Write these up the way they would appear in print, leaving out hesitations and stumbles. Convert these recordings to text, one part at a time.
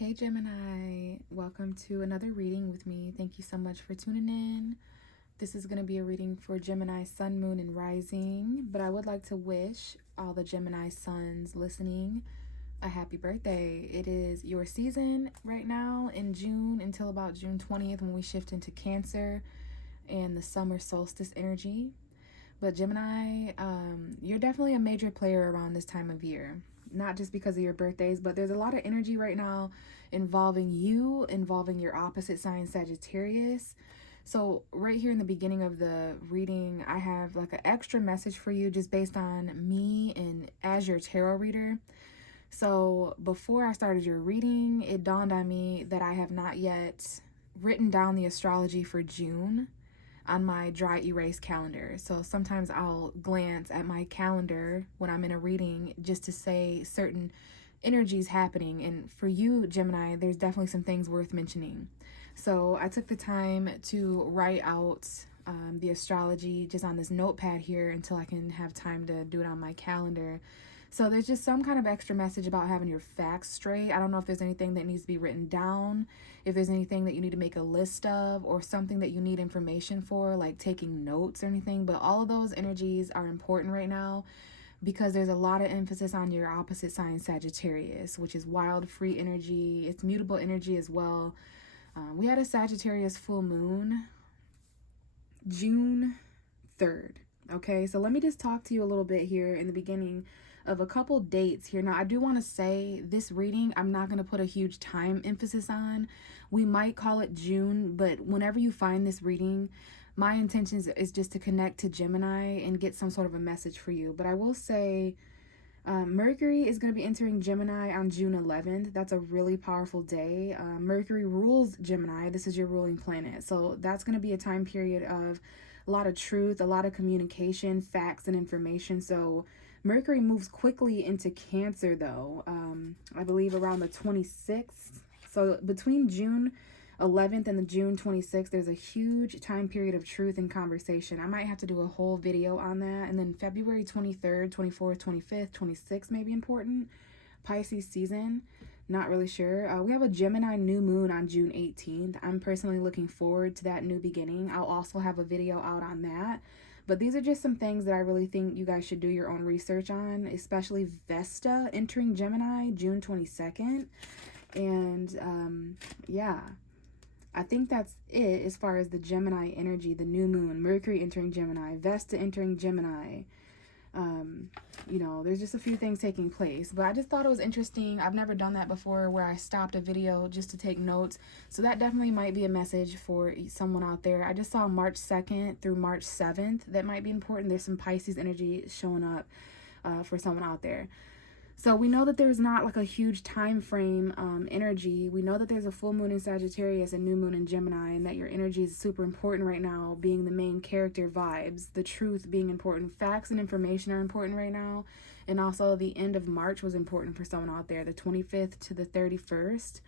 Hey Gemini, welcome to another reading with me. Thank you so much for tuning in. This is going to be a reading for Gemini Sun, Moon, and Rising, but I would like to wish all the Gemini Suns listening a happy birthday. It is your season right now in June until about June 20th when we shift into Cancer and the summer solstice energy. But Gemini, you're definitely a major player around this time of year. Not just because of your birthdays, but there's a lot of energy right now involving you, involving your opposite sign, Sagittarius. So right here in the beginning of the reading, I have like an extra message for you just based on me and as your tarot reader. So before I started your reading, it dawned on me that I have not yet written down the astrology for June on my dry erase calendar. So sometimes I'll glance at my calendar when I'm in a reading just to say certain energies happening. And for you, Gemini, there's definitely some things worth mentioning. So I took the time to write out the astrology just on this notepad here until I can have time to do it on my calendar. So there's just some kind of extra message about having your facts straight. I don't know if there's anything that needs to be written down, if there's anything that you need to make a list of, or something that you need information for, like taking notes or anything. But all of those energies are important right now because there's a lot of emphasis on your opposite sign, Sagittarius, which is wild, free energy. It's mutable energy as well. We had a Sagittarius full moon June 3rd. Okay, so let me just talk to you a little bit here in the beginning of a couple dates here. Now, I do want to say this reading, I'm not going to put a huge time emphasis on. We might call it June, but whenever you find this reading, my intention is just to connect to Gemini and get some sort of a message for you. But I will say Mercury is going to be entering Gemini on June 11th. That's a really powerful day. Mercury rules Gemini. This is your ruling planet. So that's going to be a time period of a lot of truth, a lot of communication, facts, and information. So Mercury moves quickly into Cancer, though, I believe around the 26th. So between June 11th and the June 26th, there's a huge time period of truth and conversation. I might have to do a whole video on that. And then February 23rd, 24th, 25th, 26th may be important. Pisces season, not really sure. We have a Gemini new moon on June 18th. I'm personally looking forward to that new beginning. I'll also have a video out on that. But these are just some things that I really think you guys should do your own research on, especially Vesta entering Gemini June 22nd. And yeah, I think that's it as far as the Gemini energy, the new moon, Mercury entering Gemini, Vesta entering Gemini. You know, there's just a few things taking place, but I just thought it was interesting. I've never done that before where I stopped a video just to take notes. So that definitely might be a message for someone out there. I just saw March 2nd through March 7th. That might be important. There's some Pisces energy showing up for someone out there. So we know that there's not like a huge time frame energy. We know that there's a full moon in Sagittarius and new moon in Gemini, and that your energy is super important right now, being the main character vibes, the truth being important. Facts and information are important right now. And also the end of March was important for someone out there, the 25th to the 31st.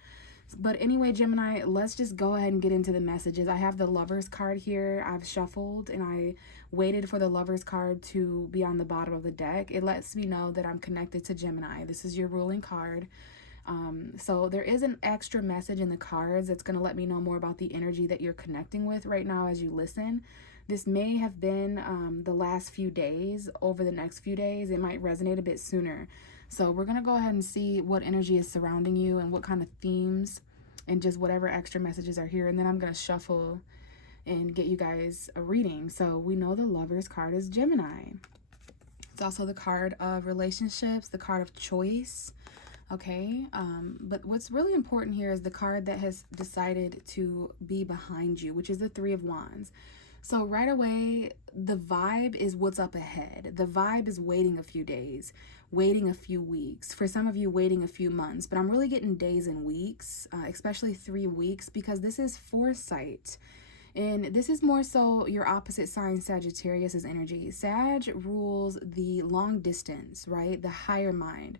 But anyway, Gemini, let's just go ahead and get into the messages. I have the Lovers card here. I've shuffled and I waited for the Lovers card to be on the bottom of the deck. It lets me know that I'm connected to Gemini. This is your ruling card. So there is an extra message in the cards that's going to let me know more about the energy that you're connecting with right now as you listen. This may have been the last few days. Over the next few days, it might resonate a bit sooner. So we're going to go ahead and see what energy is surrounding you and what kind of themes and just whatever extra messages are here. And then I'm going to shuffle and get you guys a reading. So we know the Lovers card is Gemini. It's also the card of relationships, the card of choice. Okay, but what's really important here is the card that has decided to be behind you, which is the Three of Wands. So right away, the vibe is what's up ahead. The vibe is waiting a few days, waiting a few weeks. For some of you, waiting a few months. But I'm really getting days and weeks, especially 3 weeks, because this is foresight. And this is more so your opposite sign, Sagittarius's energy. Sag rules the long distance, right? The higher mind.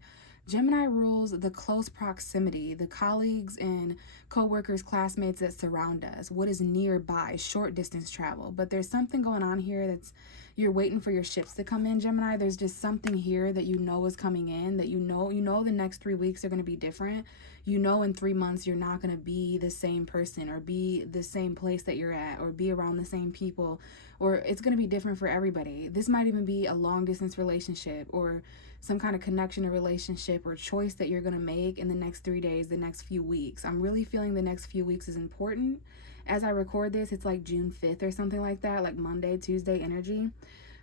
Gemini rules the close proximity, the colleagues and co-workers, classmates that surround us, what is nearby, short distance travel. But there's something going on here that's, you're waiting for your ships to come in, Gemini. There's just something here that you know is coming in, that you know the next 3 weeks are going to be different. You know in 3 months you're not going to be the same person or be the same place that you're at or be around the same people, or it's going to be different for everybody. This might even be a long distance relationship or some kind of connection or relationship or choice that you're going to make in the next 3 days, the next few weeks. I'm really feeling the next few weeks is important. As I record this, it's like June 5th or something like that, like Monday, Tuesday energy.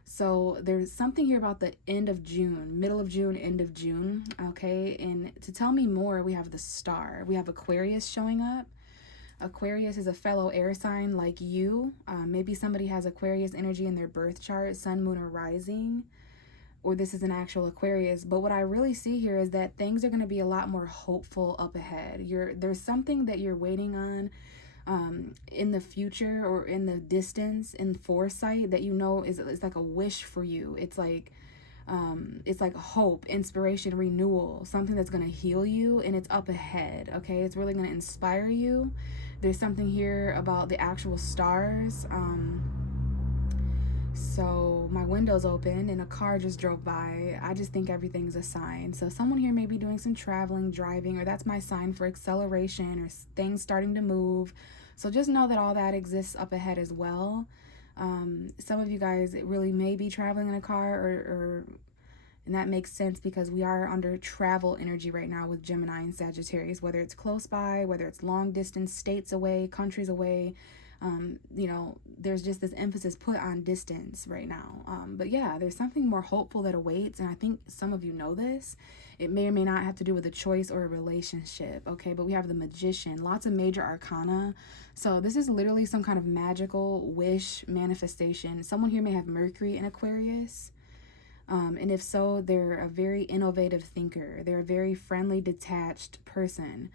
So there's something here about the end of June, middle of June, end of June, okay? And to tell me more, we have the star. We have Aquarius showing up. Aquarius is a fellow air sign like you. Maybe somebody has Aquarius energy in their birth chart, sun, moon, or rising, or this is an actual Aquarius. But what I really see here is that things are going to be a lot more hopeful up ahead. There's something that you're waiting on in the future or in the distance, in foresight, that you know is like a wish for you. It's like hope, inspiration, renewal, something that's going to heal you, and it's up ahead, okay? It's really going to inspire you. There's something here about the actual stars. So my window's open and a car just drove by. I just think everything's a sign. So someone here may be doing some traveling, driving, or that's my sign for acceleration or things starting to move. So just know that all that exists up ahead as well. Some of you guys really may be traveling in a car, and that makes sense because we are under travel energy right now with Gemini and Sagittarius, whether it's close by, whether it's long distance, states away, countries away. There's just this emphasis put on distance right now. But yeah, there's something more hopeful that awaits, and I think some of you know this. It may or may not have to do with a choice or a relationship, okay? But we have the Magician, lots of major arcana. So this is literally some kind of magical wish manifestation. Someone here may have Mercury in Aquarius. And if so, they're a very innovative thinker. They're a very friendly, detached person,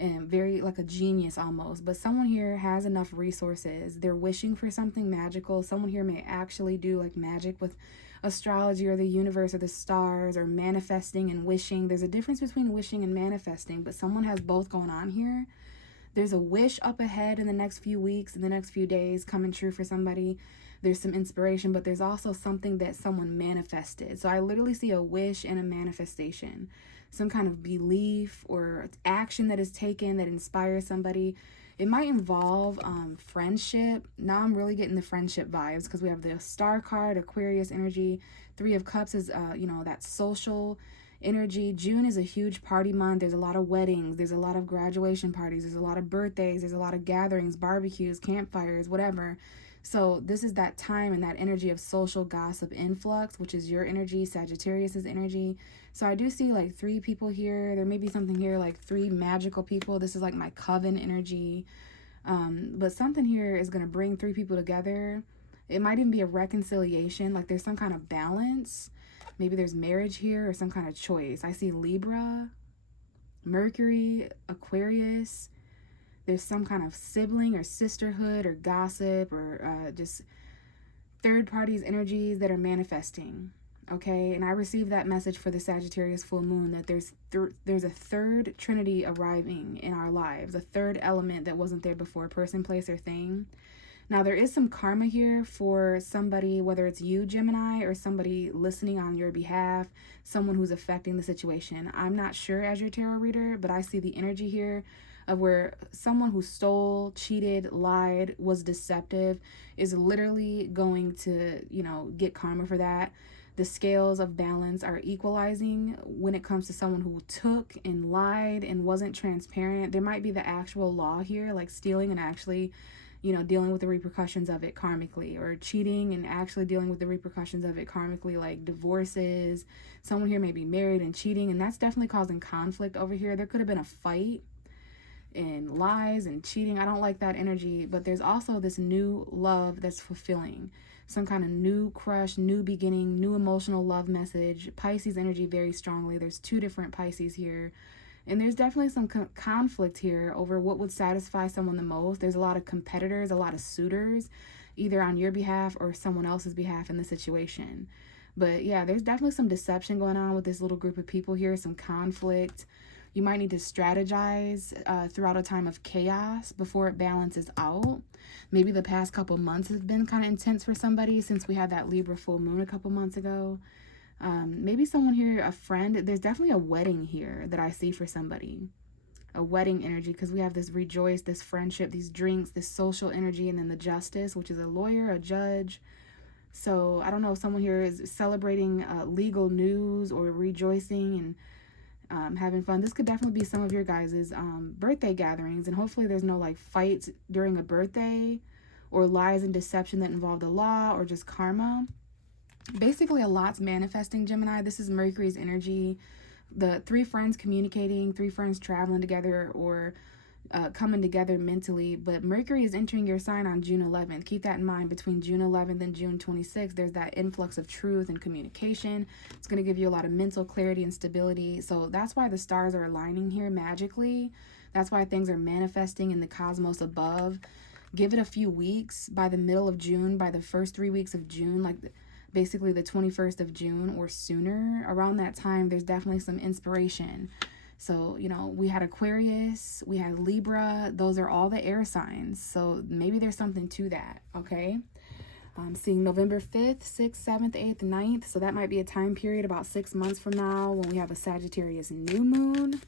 and very like a genius almost. But someone here has enough resources. They're wishing for something magical. Someone here may actually do like magic with astrology or the universe or the stars, or manifesting and wishing. There's a difference between wishing and manifesting, but someone has both going on here. There's a wish up ahead in the next few weeks, in the next few days, coming true for somebody. There's some inspiration, but there's also something that someone manifested. So I literally see a wish and a manifestation, some kind of belief or action that is taken that inspires somebody. It might involve friendship. Now I'm really getting the friendship vibes because we have the star card, Aquarius energy. 3 of Cups is, that social energy. June is a huge party month. There's a lot of weddings. There's a lot of graduation parties. There's a lot of birthdays. There's a lot of gatherings, barbecues, campfires, whatever. So this is that time and that energy of social gossip influx, which is your energy, Sagittarius's energy. So I do see like 3 people here. There may be something here like 3 magical people. This is like my coven energy. But something here is going to bring 3 people together. It might even be a reconciliation. Like there's some kind of balance. Maybe there's marriage here or some kind of choice. I see Libra, Mercury, Aquarius. There's some kind of sibling or sisterhood or gossip or just third parties energies that are manifesting. Okay, and I received that message for the Sagittarius full moon that there's a third trinity arriving in our lives, a third element that wasn't there before, person, place, or thing. Now, there is some karma here for somebody, whether it's you, Gemini, or somebody listening on your behalf, someone who's affecting the situation. I'm not sure as your tarot reader, but I see the energy here of where someone who stole, cheated, lied, was deceptive is literally going to, get karma for that. The scales of balance are equalizing when it comes to someone who took and lied and wasn't transparent. There might be the actual law here, like stealing and actually dealing with the repercussions of it karmically, or cheating and actually dealing with the repercussions of it karmically, like divorces. Someone here may be married and cheating, and that's definitely causing conflict over here. There could have been a fight and lies and cheating. I don't like that energy, but there's also this new love that's fulfilling. Some kind of new crush, new beginning, new emotional love message. Pisces energy very strongly. There's 2 different Pisces here. And there's definitely some conflict here over what would satisfy someone the most. There's a lot of competitors, a lot of suitors, either on your behalf or someone else's behalf in the situation. But yeah, there's definitely some deception going on with this little group of people here, some conflict. You might need to strategize throughout a time of chaos before it balances out. Maybe the past couple months have been kind of intense for somebody since we had that Libra full moon a couple months ago. Maybe someone here, a friend, there's definitely a wedding here that I see for somebody. A wedding energy, because we have this rejoice, this friendship, these drinks, this social energy, and then the justice, which is a lawyer, a judge. So I don't know if someone here is celebrating legal news or rejoicing and having fun. This could definitely be some of your guys' birthday gatherings, and hopefully there's no like fights during a birthday or lies and deception that involve the law or just karma. Basically, a lot's manifesting, Gemini. This is Mercury's energy. The three friends communicating, three friends traveling together, or coming together mentally. But Mercury is entering your sign on June 11th. Keep that in mind. Between June 11th and June 26th, there's that influx of truth and communication. It's going to give you a lot of mental clarity and stability. So that's why the stars are aligning here magically. That's why things are manifesting in the cosmos above. Give it a few weeks. By the middle of June, by the first 3 weeks of June, like basically the 21st of June or sooner, around that time, there's definitely some inspiration. So, you know, we had Aquarius, we had Libra. Those are all the air signs. So maybe there's something to that, okay? I'm seeing November 5th, 6th, 7th, 8th, 9th. So that might be a time period about 6 months from now when we have a Sagittarius new moon.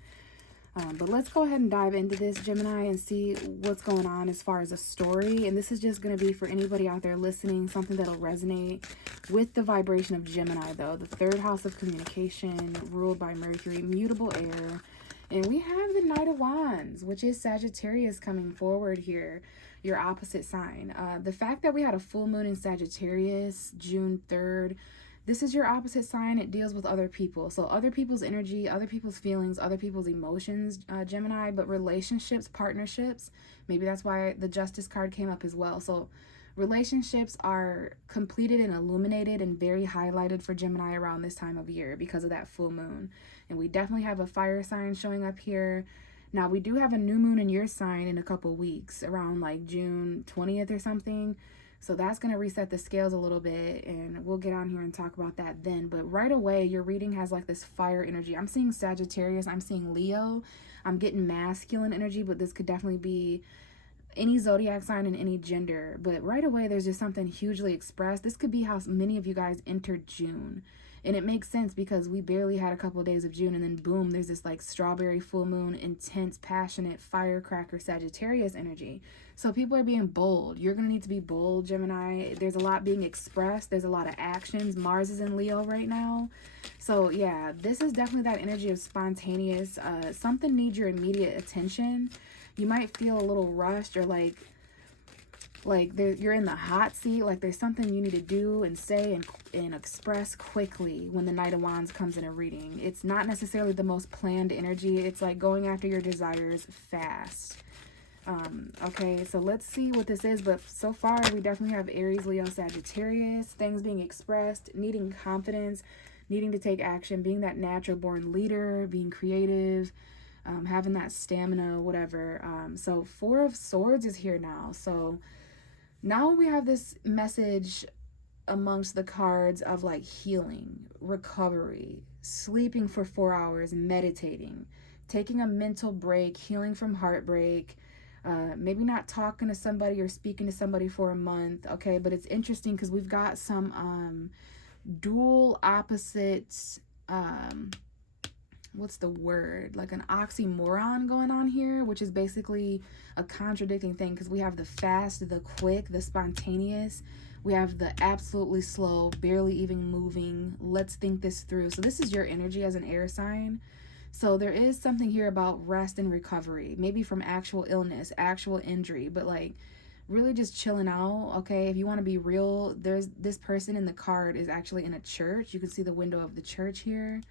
But let's go ahead and dive into this, Gemini, and see what's going on as far as a story. And this is just going to be for anybody out there listening, something that'll resonate with the vibration of Gemini, though. The third house of communication, ruled by Mercury, mutable air. And we have the Knight of Wands, which is Sagittarius coming forward here, your opposite sign. The fact that we had a full moon in Sagittarius, June 3rd, this is your opposite sign. It deals with other people. So other people's energy, other people's feelings, other people's emotions, Gemini, but relationships, partnerships. Maybe that's why the Justice card came up as well. So relationships are completed and illuminated and very highlighted for Gemini around this time of year because of that full moon. And we definitely have a fire sign showing up here. Now, we do have a new moon in your sign in a couple weeks, around like June 20th or something. So that's going to reset the scales a little bit, and we'll get on here and talk about that then. But right away, your reading has like this fire energy. I'm seeing Sagittarius. I'm seeing Leo. I'm getting masculine energy, but this could definitely be any zodiac sign and any gender. But right away, there's just something hugely expressed. This could be how many of you guys entered June. And it makes sense because we barely had a couple of days of June, and then boom, there's this like strawberry full moon, intense, passionate, firecracker Sagittarius energy. So people are being bold. You're going to need to be bold, Gemini. There's a lot being expressed. There's a lot of actions. Mars is in Leo right now. So yeah, this is definitely that energy of spontaneous. Something needs your immediate attention. You might feel a little rushed or like you're in the hot seat, like there's something you need to do and say and express quickly when the Knight of Wands comes in a reading. It's not necessarily the most planned energy. It's like going after your desires fast. Okay, so let's see what this is. But so far, we definitely have Aries, Leo, Sagittarius, things being expressed, needing confidence, needing to take action, being that natural born leader, being creative, having that stamina, whatever. So Four of Swords is here now. So now we have this message amongst the cards of like healing, recovery, sleeping for 4 hours, meditating, taking a mental break, healing from heartbreak, maybe not talking to somebody or speaking to somebody for a month. Okay, but it's interesting because we've got some dual opposites, what's the word, like an oxymoron going on here, which is basically a contradicting thing because we have the fast, the quick, the spontaneous. We have the absolutely slow, barely even moving, let's think this through. So this is your energy as an air sign. So there is something here about rest and recovery, maybe from actual illness, actual injury, but like really just chilling out. Okay, if you want to be real, there's this person in the card is actually in a church. You can see the window of the church here.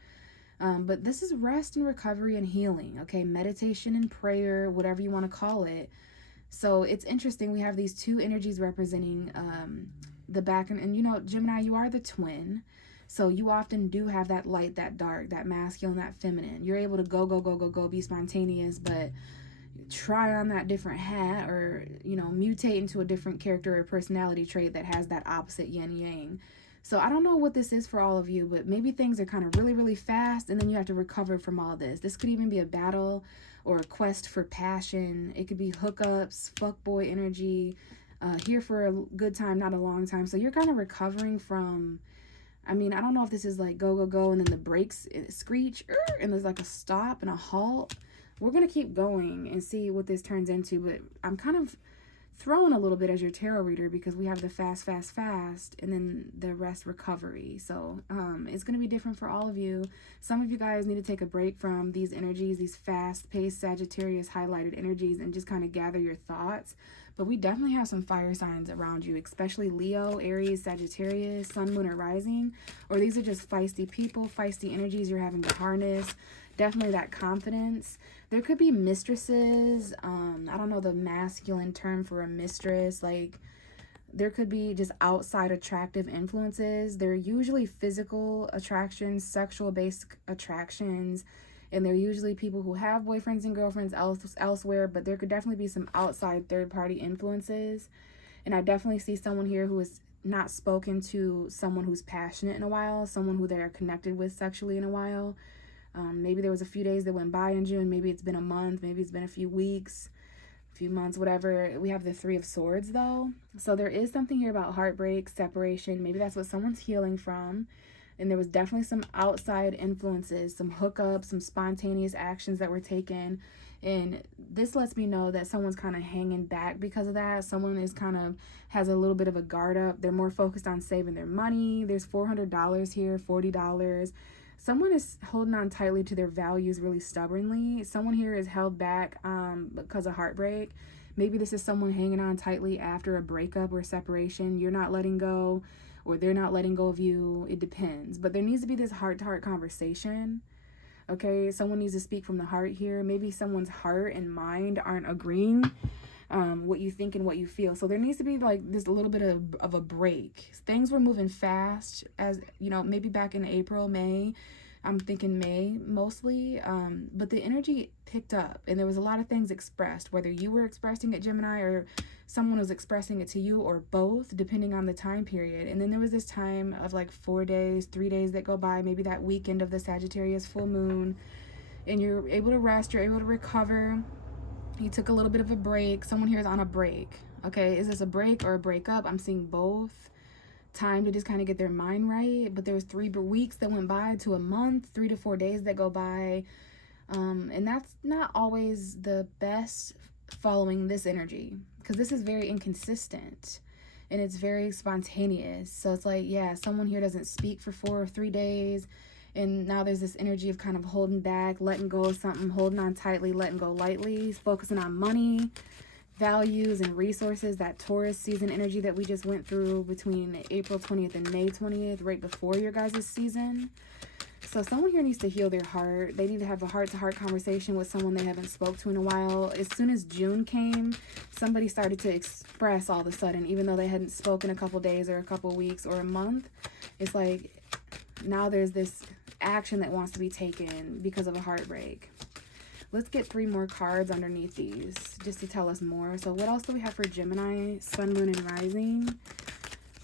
But this is rest and recovery and healing, okay? Meditation and prayer, whatever you want to call it. So it's interesting. We have these two energies representing the back. And you know, Gemini, you are the twin. So you often do have that light, that dark, that masculine, that feminine. You're able to go, be spontaneous, but try on that different hat or, you know, mutate into a different character or personality trait that has that opposite yin yang. So I don't know what this is for all of you, but maybe things are kind of really, really fast, and then you have to recover from all this. This could even be a battle or a quest for passion. It could be hookups, fuckboy energy, here for a good time, not a long time. So you're kind of recovering from, I mean, I don't know if this is like go, go, go, and then the brakes screech, and there's like a stop and a halt. We're going to keep going and see what this turns into, but I'm kind of thrown a little bit as your tarot reader because we have the fast, fast, fast, and then the rest recovery. So it's going to be different for all of you. Some of you guys need to take a break from these energies, these fast-paced Sagittarius highlighted energies, and just kind of gather your thoughts. But we definitely have some fire signs around you, especially Leo, Aries, Sagittarius, Sun, Moon, or Rising. Or these are just feisty people, feisty energies you're having to harness. Definitely that confidence. There could be mistresses. I don't know the masculine term for a mistress. Like, there could be just outside attractive influences. They're usually physical attractions, sexual based attractions, and they're usually people who have boyfriends and girlfriends elsewhere, but there could definitely be some outside third party influences. And I definitely see someone here who is not spoken to someone who's passionate in a while, someone who they're connected with sexually in a while. Maybe there was a few days that went by in June. Maybe it's been a month. Maybe it's been a few weeks, a few months, whatever. We have the Three of Swords, though. So there is something here about heartbreak, separation. Maybe that's what someone's healing from. And there was definitely some outside influences, some hookups, some spontaneous actions that were taken. And this lets me know that someone's kind of hanging back because of that. Someone is kind of has a little bit of a guard up. They're more focused on saving their money. There's $400 here, $40. Someone is holding on tightly to their values really stubbornly. Someone here is held back because of heartbreak. Maybe this is someone hanging on tightly after a breakup or separation. You're not letting go, or they're not letting go of you. It depends. But there needs to be this heart-to-heart conversation. Okay, someone needs to speak from the heart here. Maybe someone's heart and mind aren't agreeing what you think and what you feel. So there needs to be like this little bit of a break. Things were moving fast, as you know, maybe back in April, May. I'm thinking May mostly, but the energy picked up and there was a lot of things expressed, whether you were expressing it, Gemini, or someone was expressing it to you, or both, depending on the time period. And then there was this time of like 4 days, 3 days that go by, maybe that weekend of the Sagittarius full moon, and you're able to rest, you're able to recover. You took a little bit of a break. Someone here is on a break. Okay, is this a break or a breakup? I'm seeing both. Time to just kind of get their mind right. But there was 3 weeks that went by to a month, 3 to 4 days that go by. And that's not always the best following this energy, because this is very inconsistent and it's very spontaneous. So it's like, yeah, someone here doesn't speak for 4 or 3 days. And now there's this energy of kind of holding back, letting go of something, holding on tightly, letting go lightly, focusing on money, values, and resources. That Taurus season energy that we just went through between April 20th and May 20th, right before your guys' season. So someone here needs to heal their heart. They need to have a heart-to-heart conversation with someone they haven't spoke to in a while. As soon as June came, somebody started to express all of a sudden, even though they hadn't spoken a couple days or a couple weeks or a month. It's like now there's this action that wants to be taken because of a heartbreak. Let's get 3 more cards underneath these just to tell us more. So what else do we have for Gemini, Sun, Moon, and Rising?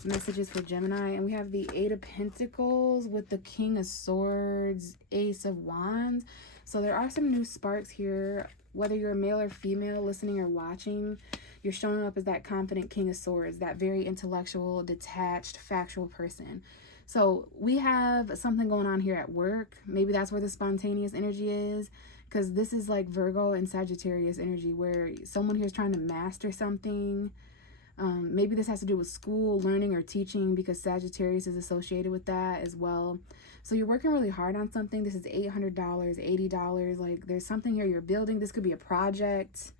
Messages for Gemini. And we have the 8 of Pentacles with the King of Swords, Ace of Wands. So there are some new sparks here. Whether you're a male or female listening or watching, you're showing up as that confident King of Swords, that very intellectual, detached, factual person. So we have something going on here at work. Maybe that's where the spontaneous energy is, because this is like Virgo and Sagittarius energy, where someone here is trying to master something. Maybe this has to do with school, learning, or teaching, because Sagittarius is associated with that as well. So you're working really hard on something. This is $800, $80. Like, there's something here you're building. This could be a project,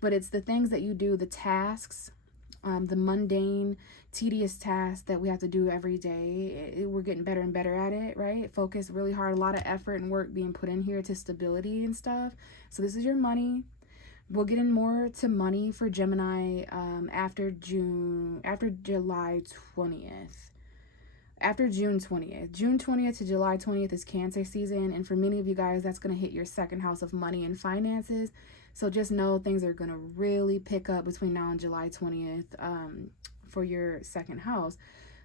but it's the things that you do, the tasks, the mundane, tedious tasks that we have to do every day. We're getting better and better at it, right? Focus really hard, a lot of effort and work being put in here to stability and stuff. So this is your money. We'll get in more to money for Gemini after July 20th. After June 20th. June 20th to July 20th is Cancer season. And for many of you guys, that's going to hit your second house of money and finances. So just know things are going to really pick up between now and July 20th for your second house.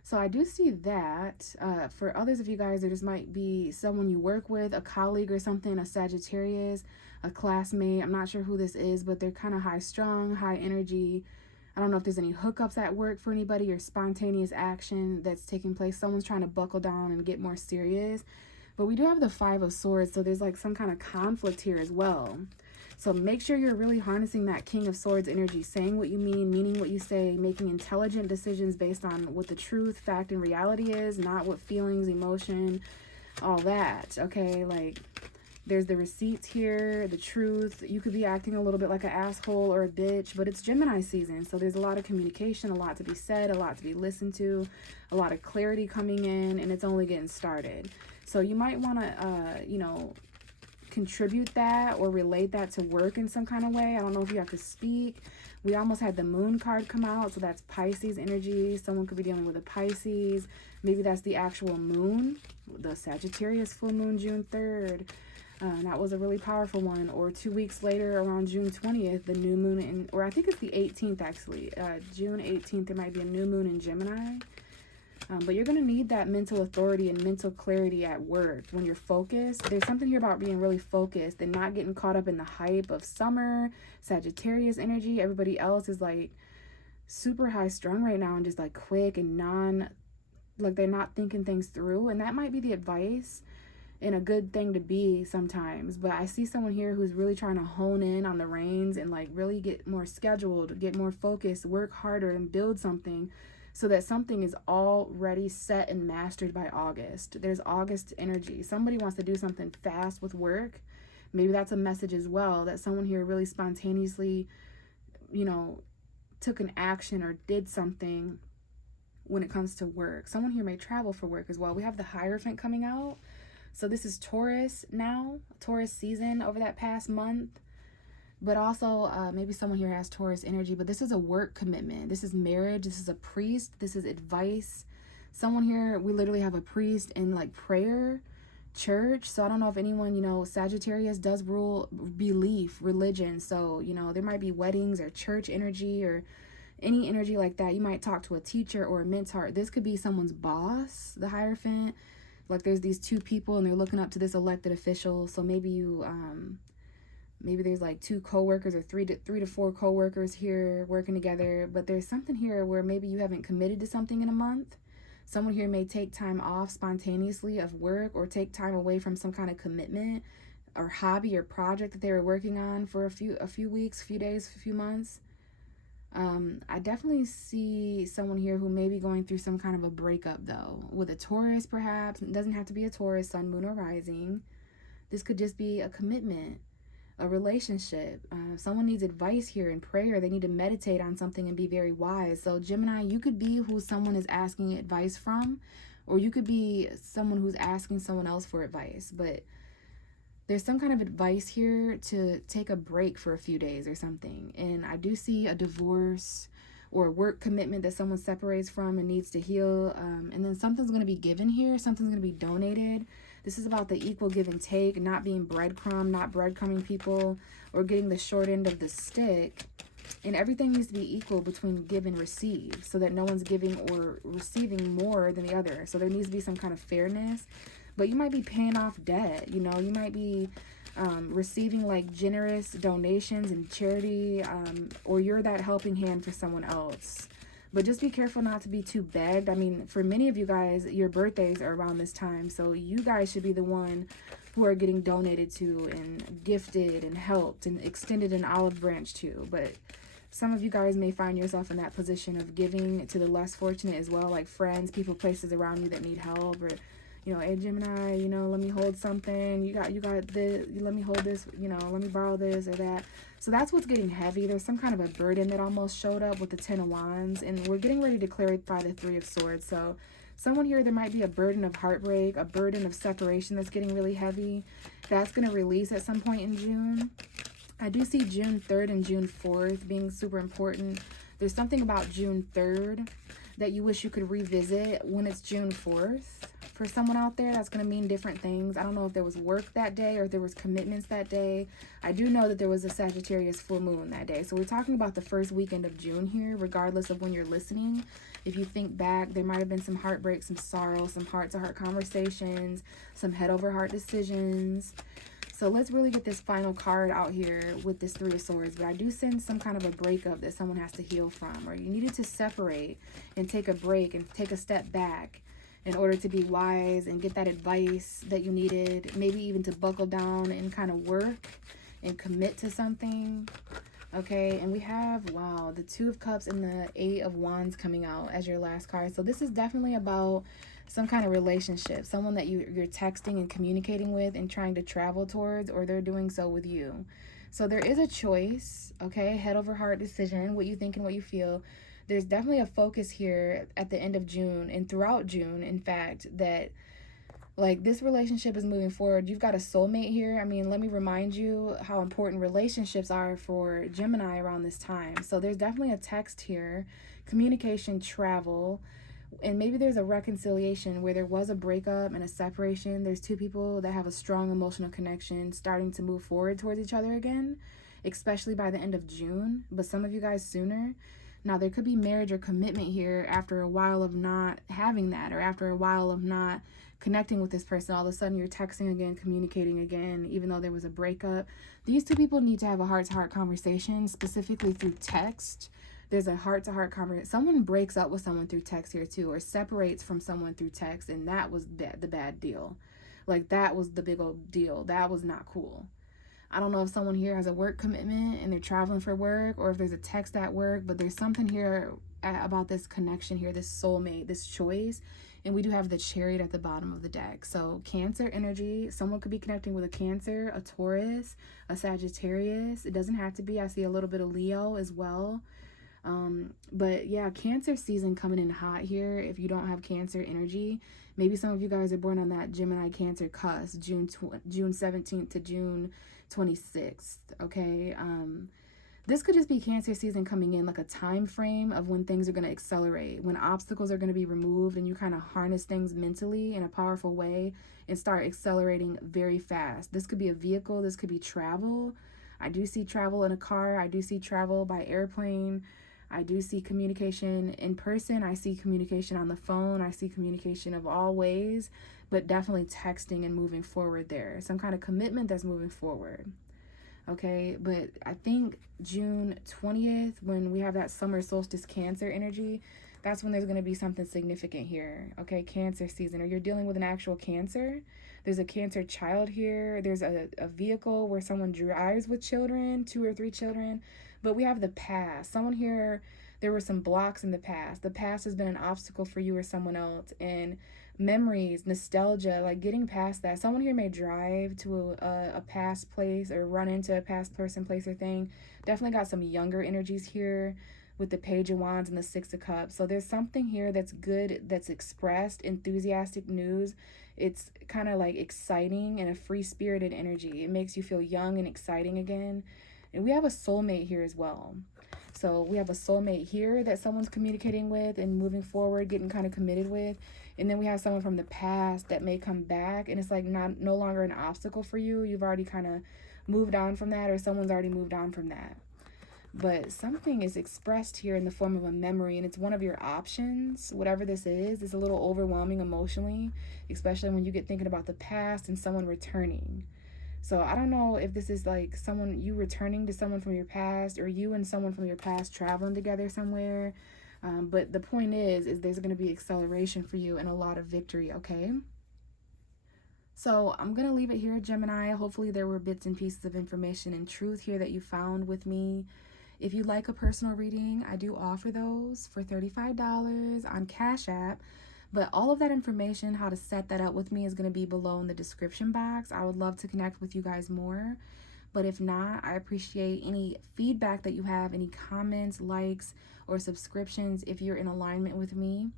So I do see that. For others of you guys, there just might be someone you work with, a colleague or something, a Sagittarius, a classmate. I'm not sure who this is, but they're kind of high strung, high energy. I don't know if there's any hookups at work for anybody or spontaneous action that's taking place. Someone's trying to buckle down and get more serious. But we do have the Five of Swords, so there's like some kind of conflict here as well. So make sure you're really harnessing that King of Swords energy, saying what you mean, meaning what you say, making intelligent decisions based on what the truth, fact, and reality is, not what feelings, emotion, all that, okay? Like, there's the receipts here, the truth. You could be acting a little bit like an asshole or a bitch, but it's Gemini season, so there's a lot of communication, a lot to be said, a lot to be listened to, a lot of clarity coming in, and it's only getting started. So you might want to, you know, contribute that or relate that to work in some kind of way. I don't know if you have to speak. We almost had the moon card come out, so that's Pisces energy. Someone could be dealing with a Pisces. Maybe that's the actual moon, the Sagittarius full moon, June 3rd. That was a really powerful one. Or 2 weeks later, around June 20th, the new moon, or I think it's the 18th actually. June 18th, there might be a new moon in Gemini. But you're going to need that mental authority and mental clarity at work when you're focused. There's something here about being really focused and not getting caught up in the hype of summer, Sagittarius energy. Everybody else is like super high strung right now and just like quick and like they're not thinking things through. And that might be the advice and a good thing to be sometimes. But I see someone here who's really trying to hone in on the reins and like really get more scheduled, get more focused, work harder and build something, so that something is already set and mastered by August. There's August energy. Somebody wants to do something fast with work. Maybe that's a message as well, that someone here really spontaneously, you know, took an action or did something when it comes to work. Someone here may travel for work as well. We have the Hierophant coming out. So this is Taurus now, Taurus season over that past month. But also, maybe someone here has Taurus energy, but this is a work commitment. This is marriage. This is a priest. This is advice. Someone here, we literally have a priest in like prayer, church. So I don't know if anyone, you know, Sagittarius does rule belief, religion. So, you know, there might be weddings or church energy or any energy like that. You might talk to a teacher or a mentor. This could be someone's boss, the Hierophant. Like there's these two people and they're looking up to this elected official. So maybe you, maybe there's like 2 coworkers or 3 to 4 coworkers here working together, but there's something here where maybe you haven't committed to something in a month. Someone here may take time off spontaneously of work or take time away from some kind of commitment or hobby or project that they were working on for a few weeks, few days, a few months. I definitely see someone here who may be going through some kind of a breakup though, with a Taurus perhaps. It doesn't have to be a Taurus, sun, moon, or rising. This could just be a commitment, a relationship. Someone needs advice here in prayer. They need to meditate on something and be very wise. So Gemini, you could be who someone is asking advice from, or you could be someone who's asking someone else for advice. But there's some kind of advice here to take a break for a few days or something. And I do see a divorce or a work commitment that someone separates from and needs to heal. And then something's going to be given here. Something's going to be donated. This is about the equal give and take, not being breadcrumb, not breadcrumbing people or getting the short end of the stick. And everything needs to be equal between give and receive so that no one's giving or receiving more than the other. So there needs to be some kind of fairness. But you might be paying off debt, you know, you might be receiving like generous donations and charity, or you're that helping hand for someone else. But just be careful not to be too begged. I mean, for many of you guys, your birthdays are around this time. So you guys should be the one who are getting donated to and gifted and helped and extended an olive branch to. But some of you guys may find yourself in that position of giving to the less fortunate as well, like friends, people, places around you that need help, or, you know, hey, Gemini, you know, let me hold something. You got this, let me hold this, you know, let me borrow this or that. So that's what's getting heavy. There's some kind of a burden that almost showed up with the 10 of Wands, and we're getting ready to clarify the 3 of Swords. So someone here, there might be a burden of heartbreak, a burden of separation that's getting really heavy. That's going to release at some point in June. I do see June 3rd and June 4th being super important. There's something about June 3rd that you wish you could revisit when it's June 4th. for someone out there, that's going to mean different things. I don't know if there was work that day or if there was commitments that day. I do know that there was a Sagittarius full moon that day. So we're talking about the first weekend of June here, regardless of when you're listening. If you think back, there might have been some heartbreak, some sorrow, some heart-to-heart conversations, some head-over-heart decisions. So let's really get this final card out here with this Three of Swords. But I do sense some kind of a breakup that someone has to heal from, or you needed to separate and take a break and take a step back in order to be wise and get that advice that you needed, maybe even to buckle down and kind of work and commit to something. Okay, and we have, wow, the Two of Cups and the Eight of Wands coming out as your last card. So this is definitely about some kind of relationship, someone that you're texting and communicating with and trying to travel towards, or they're doing so with you. So there is a choice, okay, head over heart decision, what you think and what you feel. There's definitely a focus here at the end of June and throughout June, in fact, that like this relationship is moving forward. You've got a soulmate here. I mean, let me remind you how important relationships are for Gemini around this time. So there's definitely a text here, communication, travel, and maybe there's a reconciliation where there was a breakup and a separation. There's two people that have a strong emotional connection starting to move forward towards each other again, especially by the end of June, but some of you guys sooner. Now, there could be marriage or commitment here after a while of not having that, or after a while of not connecting with this person. All of a sudden, you're texting again, communicating again, even though there was a breakup. These two people need to have a heart-to-heart conversation, specifically through text. There's a heart-to-heart conversation. Someone breaks up with someone through text here, too, or separates from someone through text, and that was the bad deal. Like, that was the big old deal. That was not cool. I don't know if someone here has a work commitment and they're traveling for work, or if there's a text at work, but there's something here about this connection here, this soulmate, this choice. And we do have the Chariot at the bottom of the deck. So Cancer energy, someone could be connecting with a Cancer, a Taurus, a Sagittarius. It doesn't have to be. I see a little bit of Leo as well. But yeah, Cancer season coming in hot here. If you don't have Cancer energy, maybe some of you guys are born on that Gemini Cancer cusp, June 17th to June 26th. Okay. This could just be Cancer season coming in, like a time frame of when things are going to accelerate, when obstacles are going to be removed, and you kind of harness things mentally in a powerful way and start accelerating very fast. This could be a vehicle. This could be travel. I do see travel in a car. I do see travel by airplane. I do see communication in person. I see communication on the phone. I see communication of all ways, but definitely texting and moving forward there. Some kind of commitment that's moving forward. Okay, but I think June 20th, when we have that summer solstice Cancer energy, that's when there's going to be something significant here. Okay, Cancer season, or you're dealing with an actual Cancer. There's a Cancer child here. There's a vehicle where someone drives with children, 2 or 3 children. But we have the past. Someone here, there were some blocks in the past. The past has been an obstacle for you or someone else. And memories, nostalgia, like getting past that. Someone here may drive to a past place or run into a past person, place, or thing. Definitely got some younger energies here with the Page of Wands and the Six of Cups. So there's something here that's good, that's expressed, enthusiastic news. It's kind of like exciting and a free-spirited energy. It makes you feel young and exciting again. And we have a soulmate here as well. So we have a soulmate here that someone's communicating with and moving forward, getting kind of committed with. And then we have someone from the past that may come back, and it's like no longer an obstacle for you. You've already kind of moved on from that, or someone's already moved on from that. But something is expressed here in the form of a memory, and it's one of your options. Whatever this is, it's a little overwhelming emotionally, especially when you get thinking about the past and someone returning. So I don't know if this is like someone, you returning to someone from your past, or you and someone from your past traveling together somewhere. But the point is there's going to be acceleration for you and a lot of victory, okay? So I'm going to leave it here, Gemini. Hopefully there were bits and pieces of information and truth here that you found with me. If you'd like a personal reading, I do offer those for $35 on Cash App. But all of that information, how to set that up with me, is going to be below in the description box. I would love to connect with you guys more. But if not, I appreciate any feedback that you have, any comments, likes, or subscriptions if you're in alignment with me.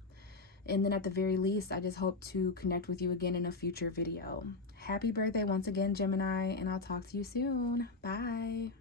And then at the very least, I just hope to connect with you again in a future video. Happy birthday once again, Gemini, and I'll talk to you soon. Bye.